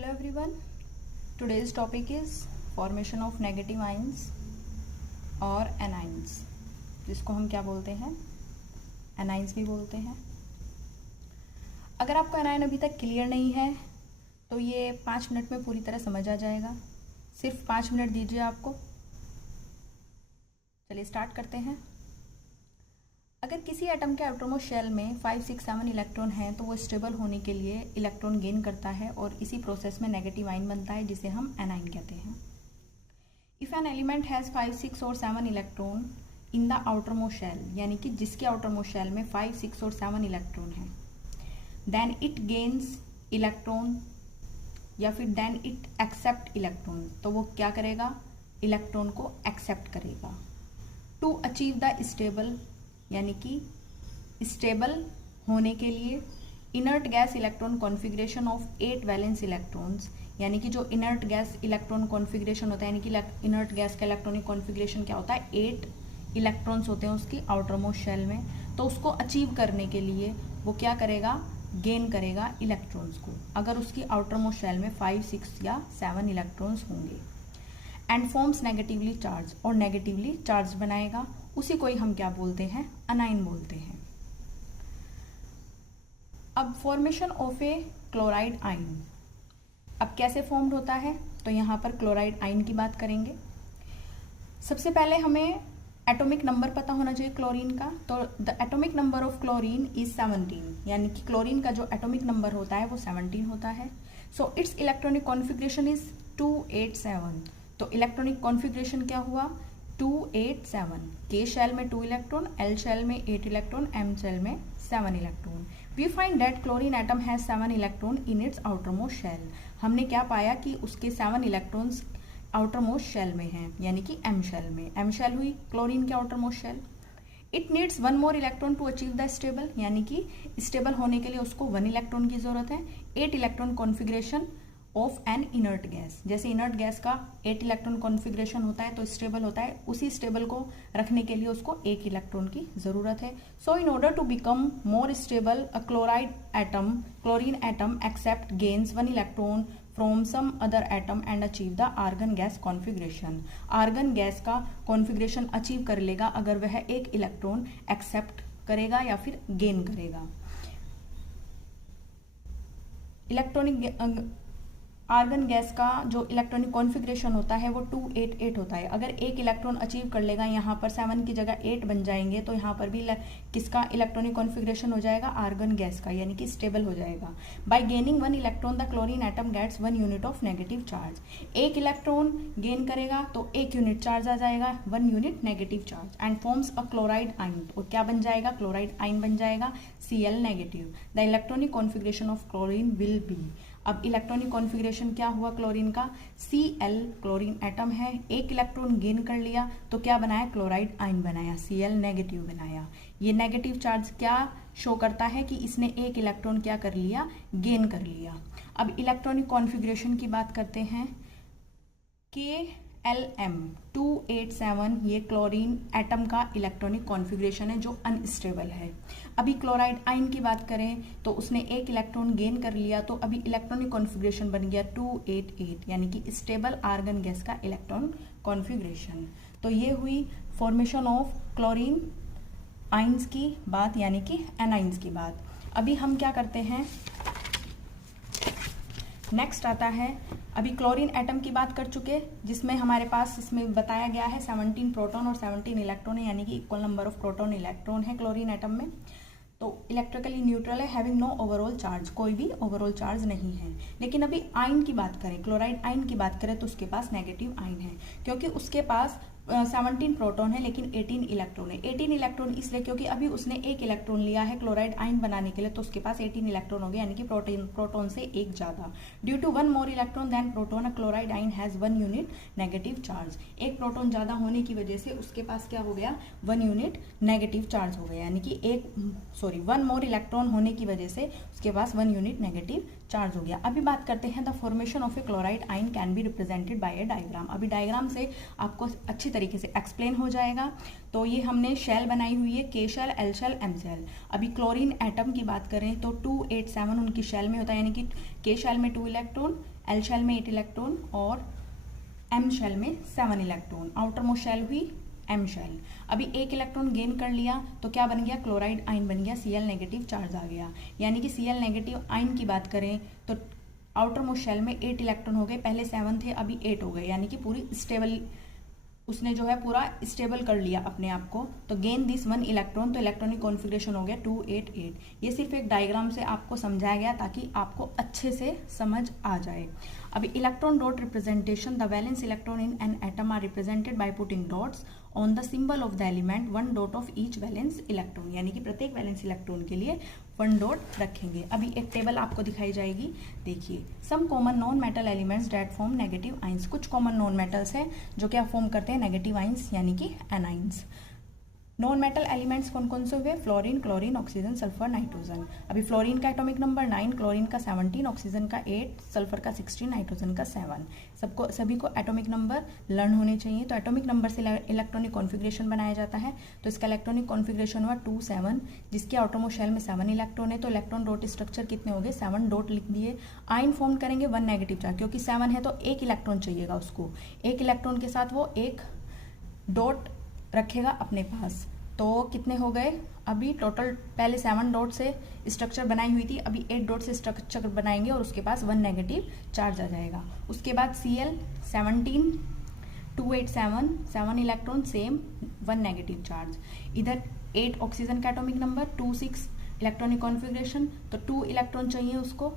Hello everyone. Today's topic is formation of negative ions और anions, जिसको हम क्या बोलते हैं, anions भी बोलते हैं। अगर आपका anion अभी तक क्लियर नहीं है तो ये 5 मिनट में पूरी तरह समझ आ जाएगा। सिर्फ 5 मिनट दीजिए आपको। चलिए स्टार्ट करते हैं। अगर किसी एटम के आउटरमोस्ट शेल में 5, 6, 7 इलेक्ट्रॉन हैं तो वो स्टेबल होने के लिए इलेक्ट्रॉन गेन करता है और इसी प्रोसेस में नेगेटिव आयन बनता है जिसे हम एनाइन कहते हैं। इफ़ एन एलिमेंट हैज़ 5, 6 और 7 electron in the outermost shell, यानी कि जिसके आउटरमोस्ट शेल में 5, 6 और 7 इलेक्ट्रॉन हैं, देन इट गेन्स इलेक्ट्रॉन या फिर देन इट एक्सेप्ट इलेक्ट्रॉन, तो वो क्या करेगा, इलेक्ट्रॉन को एक्सेप्ट करेगा। टू अचीव द स्टेबल, यानी कि स्टेबल होने के लिए inert gas electron configuration of 8 valence electrons, यानी कि जो इनर्ट गैस इलेक्ट्रॉन कॉन्फ़िगरेशन होता है, यानी कि इनर्ट गैस का इलेक्ट्रॉनिक कॉन्फ़िगरेशन क्या होता है, 8 इलेक्ट्रॉन्स होते हैं उसकी आउटरमोस्ट शेल में। तो उसको अचीव करने के लिए वो क्या करेगा, गेन करेगा इलेक्ट्रॉन्स को, अगर उसकी आउटरमोस्ट शेल में 5, 6 या 7 इलेक्ट्रॉन्स होंगे। एंड फॉर्म्स नेगेटिवली चार्ज, और नेगेटिवली चार्ज बनाएगा, उसी को ही हम क्या बोलते हैं, अनाइन बोलते हैं। अब formation of A chloride ion, अब कैसे फॉर्म्ड होता है, तो यहाँ पर क्लोराइड आयन की बात करेंगे। सबसे पहले हमें एटॉमिक नंबर पता होना चाहिए क्लोरीन का। तो the atomic number of chlorine is 17, यानी कि क्लोरीन का जो एटॉमिक नंबर होता है वो 17 होता है। So it's electronic configuration is 287। तो इलेक्ट्रॉनिक कॉन्फ़िगरेशन क्या हुआ, 287। के शेल में 2 इलेक्ट्रॉन, एल शेल में 8 इलेक्ट्रॉन, एम शेल में 7 electron. We find that chlorine atom has 7 electron in its outermost shell. हमने क्या पाया कि उसके 7 इलेक्ट्रॉन्स आउटरमोस्ट शेल में हैं, यानी कि एम शेल में। एम शेल हुई क्लोरीन के outermost shell. It needs 1 more electron to achieve the stable, यानी कि स्टेबल होने के लिए उसको 1 इलेक्ट्रॉन की जरूरत है। 8 electron configuration of N inert gas, जैसे इनर्ट गैस का 8 इलेक्ट्रॉन कॉन्फ़िगरेशन होता है तो स्टेबल होता है, उसी स्टेबल को रखने के लिए उसको 1 इलेक्ट्रॉन की जरूरत है। So in order to become more stable a chlorine atom accept gains 1 electron from some other atom and achieve the argon gas configuration. Argon gas का कॉन्फ़िगरेशन अचीव कर लेगा अगर वह 1 इलेक्ट्रॉन एक्सेप्ट करेगा या फिर गेन करेगा। आर्गन गैस का जो इलेक्ट्रॉनिक कॉन्फ़िगरेशन होता है वो 288 होता है। अगर 1 इलेक्ट्रॉन अचीव कर लेगा, यहाँ पर 7 की जगह 8 बन जाएंगे, तो यहाँ पर भी किसका इलेक्ट्रॉनिक कॉन्फ़िगरेशन हो जाएगा, आर्गन गैस का, यानी कि स्टेबल हो जाएगा। By gaining 1 electron the chlorine atom gets 1 unit of negative charge. 1 electron gain करेगा तो 1 यूनिट चार्ज आ जाएगा, 1 unit negative charge, and forms a chloride ion. और क्या बन जाएगा, क्लोराइड आयन बन जाएगा, Cl negative. The electronic configuration of chlorine will be, अब इलेक्ट्रॉनिक कॉन्फ़िगरेशन क्या हुआ क्लोरीन का, Cl, क्लोरीन एटम है, 1 इलेक्ट्रॉन गेन कर लिया तो क्या बनाया, क्लोराइड आयन बनाया, Cl नेगेटिव बनाया। ये नेगेटिव चार्ज क्या शो करता है कि इसने 1 इलेक्ट्रॉन क्या कर लिया, गेन कर लिया। अब इलेक्ट्रॉनिक कॉन्फ़िगरेशन की बात करते हैं। KLm 287 ये क्लोरीन एटम का इलेक्ट्रॉनिक कॉन्फ़िगरेशन है जो अनस्टेबल है। अभी क्लोराइड आयन की बात करें तो उसने 1 इलेक्ट्रॉन गेन कर लिया, तो अभी इलेक्ट्रॉनिक कॉन्फ़िगरेशन बन गया 288, यानी कि स्टेबल आर्गन गैस का इलेक्ट्रॉन कॉन्फ़िगरेशन। तो ये हुई फॉर्मेशन ऑफ क्लोरीन आयन्स की बात, यानी कि एनाइंस की बात। अभी हम क्या करते हैं, नेक्स्ट आता है, अभी क्लोरीन एटम की बात कर चुके, जिसमें हमारे पास इसमें बताया गया है 17 प्रोटॉन और 17 इलेक्ट्रॉन है, यानी कि equal number of proton electron है क्लोरीन एटम में। तो इलेक्ट्रिकली न्यूट्रल है, हैविंग नो ओवरऑल चार्ज, कोई भी ओवरऑल चार्ज नहीं है। लेकिन अभी आयन की बात करें, क्लोराइड आयन की बात करें तो उसके पास नेगेटिव आयन है, क्योंकि उसके पास 17 प्रोटॉन है लेकिन 18 इलेक्ट्रॉन है। 18 इलेक्ट्रॉन इसलिए क्योंकि अभी उसने 1 इलेक्ट्रॉन लिया है क्लोराइड आयन बनाने के लिए, तो उसके पास 18 इलेक्ट्रॉन हो गया, यानी कि प्रोटॉन से 1 ज्यादा। Due to 1 more electron than proton a chloride ion has 1 unit negative charge. 1 proton ज्यादा होने की वजह से उसके पास क्या हो गया, 1 यूनिट नेगेटिव चार्ज हो गया, यानी कि 1 मोर इलेक्ट्रॉन होने की वजह से उसके पास 1 यूनिट नेगेटिव चार्ज हो गया। अभी बात करते हैं the formation of A chloride ion can be represented by A diagram. अभी डायग्राम से आपको अच्छी तरीके से एक्सप्लेन हो जाएगा। तो ये हमने शेल बनाई हुई है, K shell, L shell, M shell. अभी क्लोरीन एटम की बात करें तो 287 उनकी शेल में होता है, यानी कि के शेल में 2 इलेक्ट्रॉन, एल शेल में 8 इलेक्ट्रॉन और एम शेल में 7 इलेक्ट्रॉन। आउटर मोस्ट शेल हुई एम शेल। अभी 1 इलेक्ट्रॉन गेन कर लिया तो क्या बन गया, क्लोराइड आयन बन गया, Cl नेगेटिव चार्ज आ गया। यानी कि Cl नेगेटिव आयन की बात करें तो आउटर मोस्ट शेल में 8 इलेक्ट्रॉन हो गए, पहले 7 थे अभी 8 हो गए, यानी कि पूरी स्टेबल उसने जो है पूरा स्टेबल कर लिया अपने आप को। तो गेन दिस 1 इलेक्ट्रॉन, तो इलेक्ट्रॉनिक कॉन्फ़िगरेशन हो गया 288। ये सिर्फ एक डायग्राम से आपको समझाया गया ताकि आपको अच्छे से समझ आ जाए। अभी electron dot representation, the valence electron in an atom are represented by putting dots on the symbol of the element 1 dot of each valence electron, यानी कि प्रत्येक वैलेंस इलेक्ट्रॉन के लिए 1 डॉट रखेंगे। अभी एक टेबल आपको दिखाई जाएगी, देखिए। Some common non metal elements that form negative ions. कुछ कॉमन नॉन मेटल्स हैं जो क्या फॉर्म करते हैं, नेगेटिव आइंस यानी कि एनाइंस। नॉन मेटल एलिमेंट्स कौन कौन से हुए, fluorine, chlorine, oxygen, sulphur, nitrogen. अभी फ्लोरीन का एटॉमिक नंबर 9, क्लोरीन का 17, ऑक्सीजन का 8, सल्फर का 16, नाइट्रोजन का 7। सभी को एटॉमिक नंबर लर्न होने चाहिए। तो एटॉमिक नंबर से इलेक्ट्रॉनिक कॉन्फ़िगरेशन बनाया जाता है। तो इसका इलेक्ट्रॉनिक कॉन्फ़िगरेशन हुआ 2 7, जिसके आउटरमोस्ट शेल में 7 इलेक्ट्रॉन है। तो इलेक्ट्रॉन डॉट स्ट्रक्चर कितने हो गए, 7 डॉट लिख दिए। आयन फॉर्म करेंगे 1 नेगेटिव चार्ज, क्योंकि 7 है तो 1 इलेक्ट्रॉन चाहिएगा उसको, 1 इलेक्ट्रॉन के साथ वो 1 डॉट रखेगा अपने पास। तो कितने हो गए, अभी टोटल पहले 7 डॉट से स्ट्रक्चर बनाई हुई थी, अभी 8 डॉट से स्ट्रक्चर बनाएंगे और उसके पास 1 नेगेटिव चार्ज आ जाएगा। उसके बाद Cl 17 287 7 electron, same 1 negative charge. इधर 8 ऑक्सीजन का एटॉमिक नंबर, 2 6 इलेक्ट्रॉनिक कॉन्फ़िगरेशन, तो 2 इलेक्ट्रॉन चाहिए उसको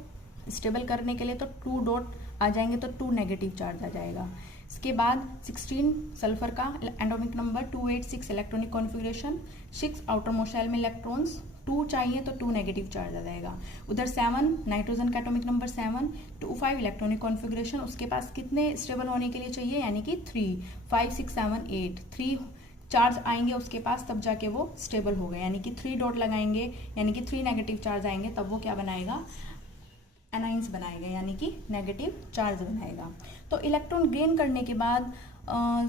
स्टेबल करने के लिए, तो 2 डॉट आ जाएंगे तो 2 नेगेटिव चार्ज आ जाएगा। इसके बाद 16 सल्फर का atomic number, 286 electronic configuration, 6 outermost shell में इलेक्ट्रॉन्स, 2 चाहिए तो 2 नेगेटिव चार्ज आ जाएगा। उधर 7 नाइट्रोजन का एटॉमिक नंबर 7, 25 इलेक्ट्रॉनिक कॉन्फ़िगरेशन, उसके पास कितने स्टेबल होने के लिए चाहिए, यानी कि 3 5 6 7 8 3 चार्ज आएंगे उसके पास, तब जाके वो स्टेबल हो गए, यानी कि 3 डॉट लगाएंगे, यानी कि 3 नेगेटिव चार्ज आएंगे, तब वो क्या बनाएगा, एनाइंस बनाएगा, यानी कि नेगेटिव चार्ज बनाएगा। तो इलेक्ट्रॉन गेन करने के बाद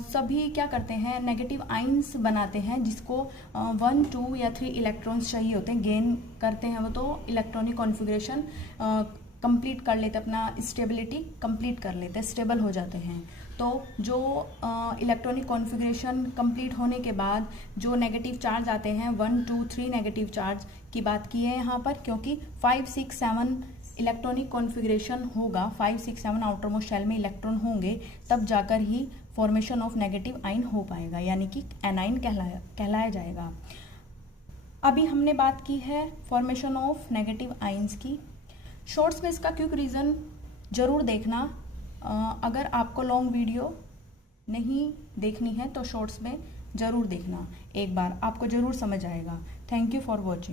सभी क्या करते हैं, नेगेटिव आइंस बनाते हैं, जिसको 1 2 या 3 इलेक्ट्रॉन्स चाहिए होते हैं, गेन करते हैं वो, तो इलेक्ट्रॉनिक कॉन्फ़िगरेशन कंप्लीट कर लेते, अपना स्टेबिलिटी कंप्लीट कर लेते, स्टेबल हो जाते हैं। तो जो इलेक्ट्रॉनिक कॉन्फ़िगरेशन कंप्लीट होने के बाद जो नेगेटिव चार्ज आते हैं, 1 2 3 नेगेटिव चार्ज की बात की है यहाँ पर, क्योंकि 5 6 7 इलेक्ट्रॉनिक कॉन्फ़िगरेशन होगा, 5 6 7 आउटर मोस्ट शेल में इलेक्ट्रॉन होंगे, तब जाकर ही फॉर्मेशन ऑफ नेगेटिव आयन हो पाएगा, यानी कि एनाइन कहलाया जाएगा। अभी हमने बात की है फॉर्मेशन ऑफ नेगेटिव आयंस की। शॉर्ट्स में इसका क्विक रीज़न ज़रूर देखना। अगर आपको लॉन्ग वीडियो नहीं देखनी है तो शॉर्ट्स में ज़रूर देखना, एक बार आपको ज़रूर समझ आएगा। Thank you for watching.